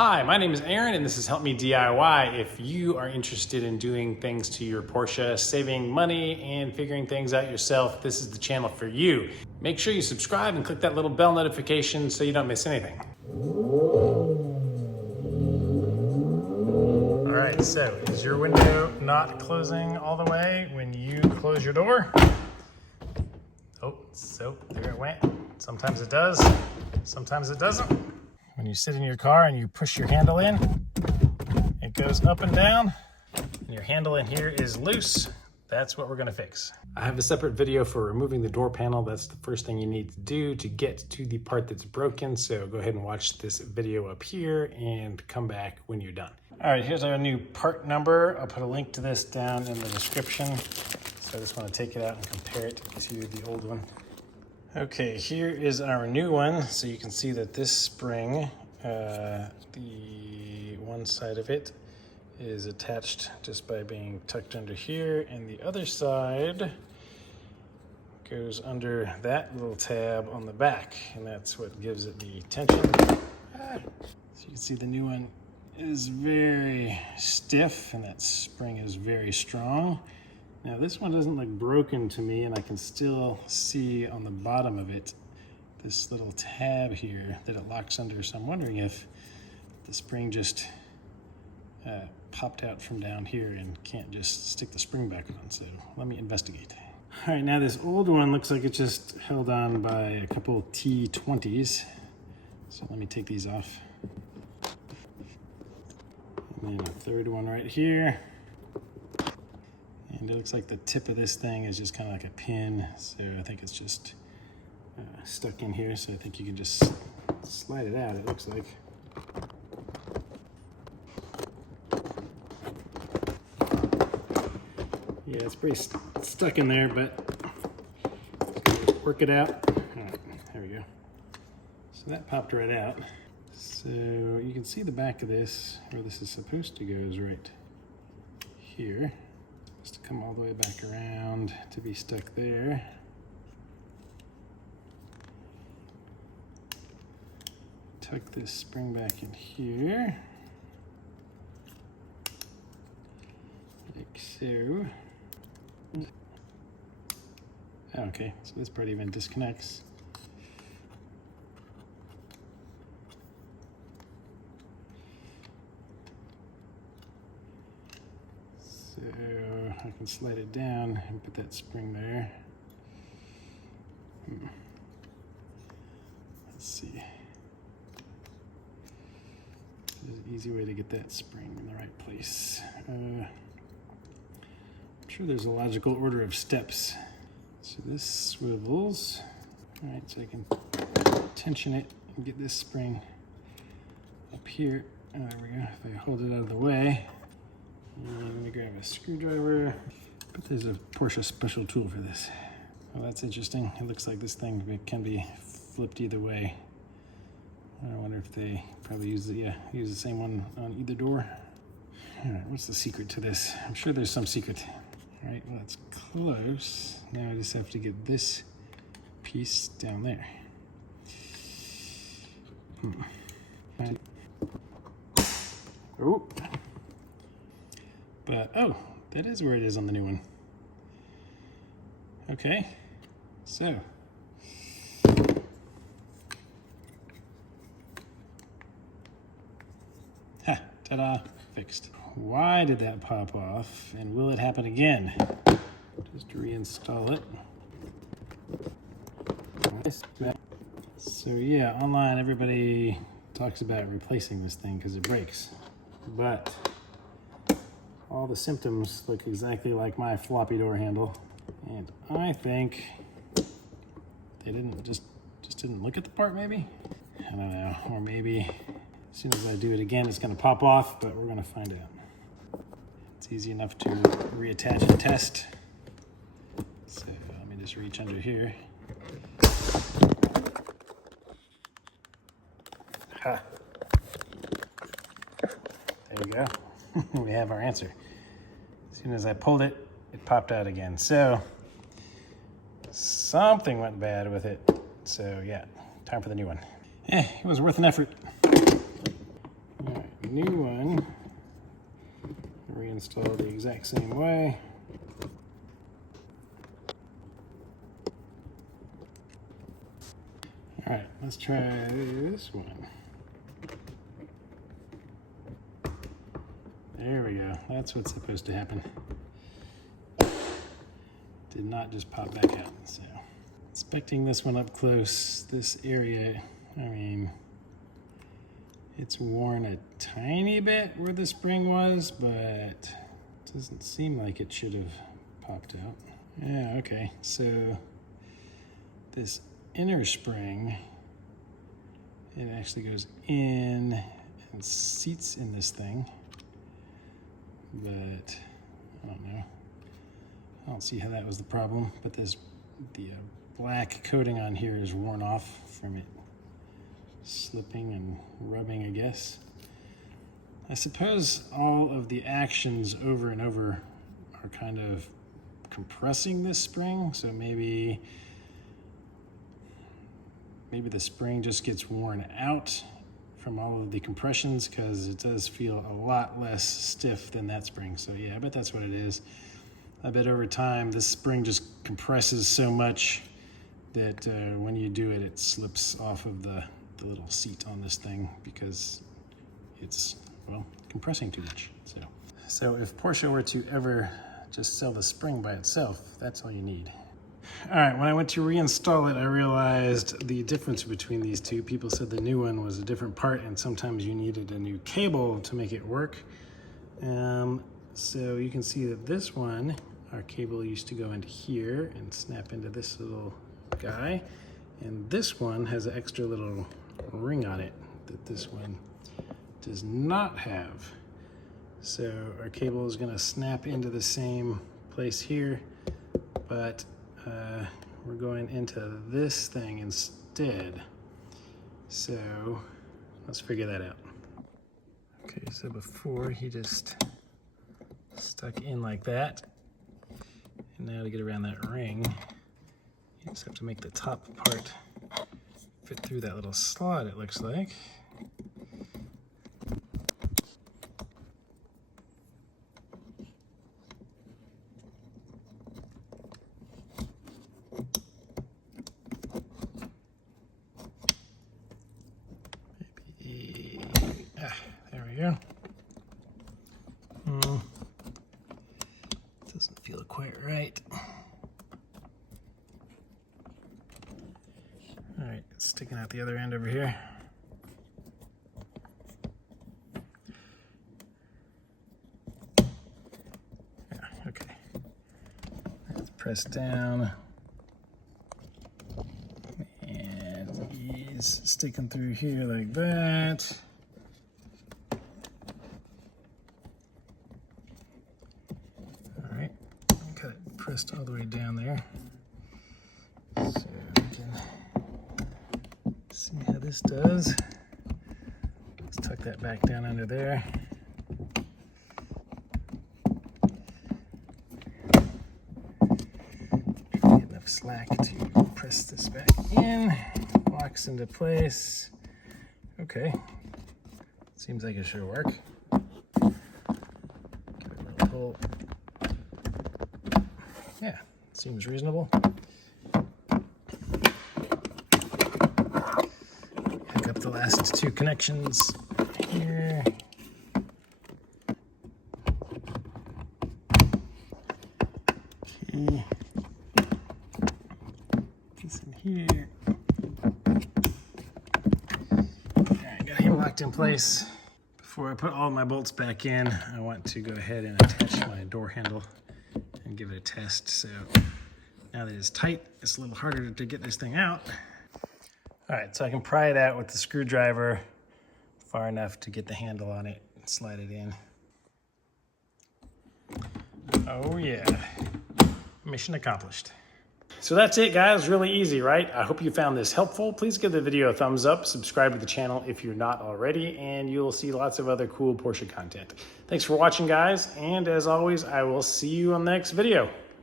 Hi, my name is Aaron and this is Help Me DIY. If you are interested in doing things to your Porsche, saving money and figuring things out yourself, this is the channel for you. Make sure you subscribe and click that little bell notification so you don't miss anything. All right, so is your window not closing all the way when you close your door? Oh, so there it went. Sometimes it does, sometimes it doesn't. When you sit in your car and you push your handle in, it goes up and down, and your handle in here is loose. That's what we're gonna fix. I have a separate video for removing the door panel. That's the first thing you need to do to get to the part that's broken. So go ahead and watch this video up here and come back when you're done. All right, here's our new part number. I'll put a link to this down in the description. So I just wanna take it out and compare it to the old one. Okay, here is our new one. So you can see that this spring, the one side of it is attached just by being tucked under here, and the other side goes under that little tab on the back, and that's what gives it the tension. So you can see the new one is very stiff, and that spring is very strong. Now this one doesn't look broken to me, and I can still see on the bottom of it this little tab here that it locks under. So I'm wondering if the spring just popped out from down here and can't just stick the spring back on. So let me investigate. All right, now this old one looks like it just held on by a couple T20s. So let me take these off. And then a third one right here. And it looks like the tip of this thing is just kind of like a pin, so I think it's just stuck in here, so I think you can just slide it out, it looks like. Yeah, it's pretty stuck in there, but work it out. All right, there we go. So that popped right out. So you can see the back of this, where this is supposed to go, is right here. To come all the way back around to be stuck there. Tuck this spring back in here, like so. Okay, so this part even disconnects. So I can slide it down and put that spring there. Let's see. There's an easy way to get that spring in the right place. I'm sure there's a logical order of steps. So this swivels. All right, so I can tension it and get this spring up here. Oh, there we go. If I hold it out of the way. Let me grab a screwdriver, but there's a Porsche special tool for this. Well, that's interesting. It looks like this thing can be flipped either way. I wonder if they probably use the same one on either door. All right, what's the secret to this? I'm sure there's some secret. All right, well, it's close. Now I just have to get this piece down there. Oh. But, oh, that is where it is on the new one. Okay, so. Ha, ta-da, fixed. Why did that pop off, and will it happen again? Just reinstall it. So yeah, online everybody talks about replacing this thing because it breaks, but all the symptoms look exactly like my floppy door handle, and I think they just didn't look at the part, maybe? I don't know, or maybe as soon as I do it again it's gonna pop off, but we're gonna find out. It's easy enough to reattach and test. So let me just reach under here. Ha. There we go. We have our answer. As soon as I pulled it, it popped out again. So something went bad with it. So yeah, time for the new one. It was worth an effort. All new one, reinstall the exact same way. All right, let's try this one. There we go. That's what's supposed to happen. Did not just pop back out. So, inspecting this one up close, this area, I mean, it's worn a tiny bit where the spring was, but it doesn't seem like it should have popped out. Yeah, okay. So, this inner spring, it actually goes in and seats in this thing. But I don't know. I don't see how that was the problem. But the black coating on here is worn off from it slipping and rubbing, I guess. I suppose all of the actions over and over are kind of compressing this spring. So maybe the spring just gets worn out from all of the compressions, because it does feel a lot less stiff than that spring. So yeah, I bet that's what it is. I bet over time this spring just compresses so much that when you do it, it slips off of the little seat on this thing because it's, well, compressing too much. So if Porsche were to ever just sell the spring by itself, that's all you need. All right, when I went to reinstall it, I realized the difference between these two. People said the new one was a different part, and sometimes you needed a new cable to make it work. So you can see that this one, our cable used to go into here and snap into this little guy. And this one has an extra little ring on it that this one does not have. So our cable is gonna snap into the same place here, but we're going into this thing instead. So let's figure that out. Okay, so before he just stuck in like that, and now to get around that ring, you just have to make the top part fit through that little slot, it looks like. Yeah. Doesn't feel quite right. All right, it's sticking out the other end over here. Yeah, okay. Let's press down. And he's sticking through here like that. Pressed all the way down there, so we can see how this does. Let's tuck that back down under there. Get enough slack to press this back in. Locks into place. Okay, seems like it should work. Give it a little pull. Yeah, seems reasonable. Hook up the last two connections here. Okay. Piece in here. Alright, got him locked in place. Before I put all my bolts back in, I want to go ahead and attach my door handle and give it a test. So now that it's tight, it's a little harder to get this thing out. All right, so I can pry it out with the screwdriver far enough to get the handle on it and slide it in. Oh yeah, mission accomplished. So that's it, guys. Really easy, right? I hope you found this helpful. Please give the video a thumbs up, subscribe to the channel if you're not already, and you'll see lots of other cool Porsche content. Thanks for watching, guys, and as always, I will see you on the next video.